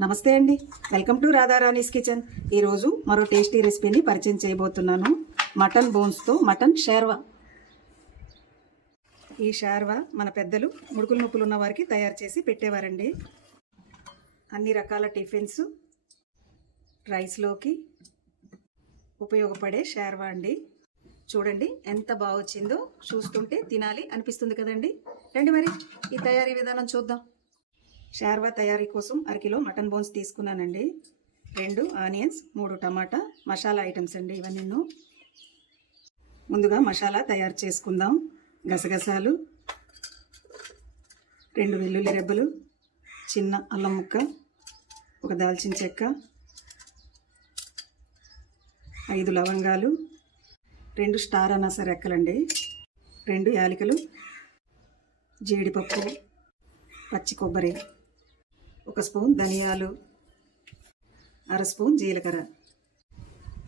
నమస్తే అండి, welcome to రాధారాణీస్ kitchen. ఈరోజు మరో టేస్టీ రెసిపీని పరిచయం చేయబోతున్నాను. మటన్ బోన్స్తో మటన్ షేర్వా. ఈ షేర్వా మన పెద్దలు ముడుకులు నొప్పులు ఉన్న వారికి తయారు చేసి పెట్టేవారండి. అన్ని రకాల టిఫిన్స్, రైస్లోకి ఉపయోగపడే షేర్వా అండి. చూడండి ఎంత బాగా వచ్చిందో, చూస్తుంటే తినాలి అనిపిస్తుంది కదండి. రండి మరి ఈ తయారీ విధానం చూద్దాం. షేర్వా తయారీ కోసం అరకిలో మటన్ బోన్స్ తీసుకున్నానండి. 2 ఆనియన్స్, 3 టమాటా, మసాలా ఐటమ్స్ అండి ఇవన్నీ. ముందుగా మసాలా తయారు చేసుకుందాం. గసగసాలు, 2 వెల్లుల్లి రెబ్బలు, చిన్న అల్లం ముక్క, 1 దాల్చిన చెక్క, 5 లవంగాలు, 2 స్టార్ అనాస రెక్కలండి, 2 యాలకులు, జీడిపప్పు, పచ్చి కొబ్బరి, 1 స్పూన్ ధనియాలు, 1/2 స్పూన్ జీలకర్ర,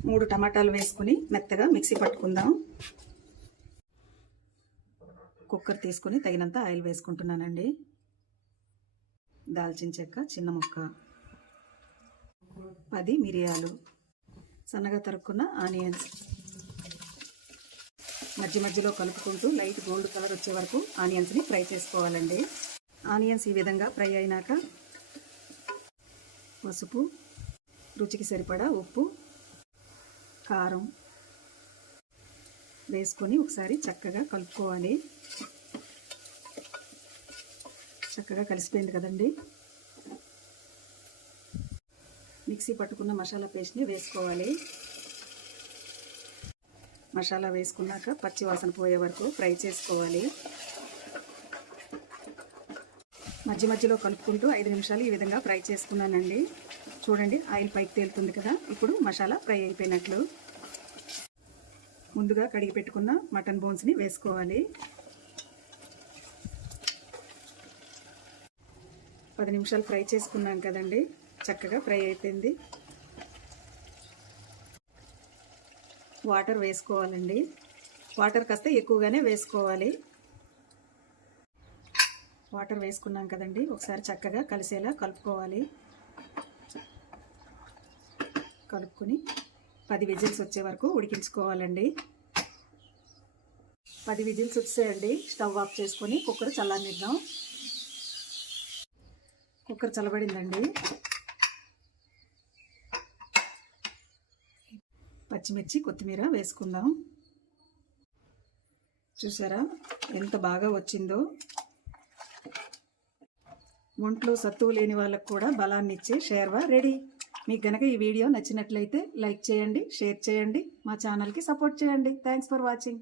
3 టమాటాలు వేసుకుని మెత్తగా మిక్సీ పట్టుకుందాం. కుక్కర్ తీసుకుని తగినంత ఆయిల్ వేసుకుంటున్నానండి. దాల్చిన చెక్క చిన్న ముక్క, 10 మిరియాలు, సన్నగా తరుక్కున్న ఆనియన్స్. మధ్యలో కలుపుకుంటూ లైట్ గోల్డ్ కలర్ వచ్చే వరకు ఆనియన్స్ని ఫ్రై చేసుకోవాలండి. ఆనియన్స్ ఈ విధంగా ఫ్రై అయినాక పసుపు, రుచికి సరిపడా ఉప్పు, కారం వేసుకొని ఒకసారి చక్కగా కలుపుకోవాలి. చక్కగా కలిసిపోయింది కదండి. మిక్సీ పట్టుకున్న మసాలా పేస్ట్ని వేసుకోవాలి. మసాలా వేసుకున్నాక పచ్చి వాసన పోయే వరకు ఫ్రై చేసుకోవాలి. మధ్యలో కలుపుకుంటూ 5 నిమిషాలు ఈ విధంగా ఫ్రై చేసుకున్నానండి. చూడండి ఆయిల్ పైకి తేలుతుంది కదా. ఇప్పుడు మసాలా ఫ్రై అయిపోయినట్లు. ముందుగా కడిగి పెట్టుకున్న మటన్ బోన్స్ని వేసుకోవాలి. 10 నిమిషాలు ఫ్రై చేసుకున్నాం కదండి, చక్కగా ఫ్రై అయిపోయింది. వాటర్ వేసుకోవాలండి. వాటర్ కాస్త ఎక్కువగానే వేసుకోవాలి. వాటర్ వేసుకున్నాం కదండి, ఒకసారి చక్కగా కలిసేలా కలుపుకోవాలి. కలుపుకొని 10 విజిల్స్ వచ్చే వరకు ఉడికించుకోవాలండి. 10 విజిల్స్ వచ్చేయండి. స్టవ్ ఆఫ్ చేసుకొని కుక్కర్ చల్లనిద్దాం. కుక్కర్ చల్లబడిందండి. పచ్చిమిర్చి, కొత్తిమీర వేసుకుందాం. చూసారా ఎంత బాగా వచ్చిందో. ఒంట్లో సత్తువు లేని వాళ్ళకు కూడా బలాన్ని ఇచ్చే షేర్వా రెడీ. మీకు గనక ఈ వీడియో నచ్చినట్లయితే లైక్ చేయండి, షేర్ చేయండి, మా ఛానల్కి సపోర్ట్ చేయండి. Thanks for watching.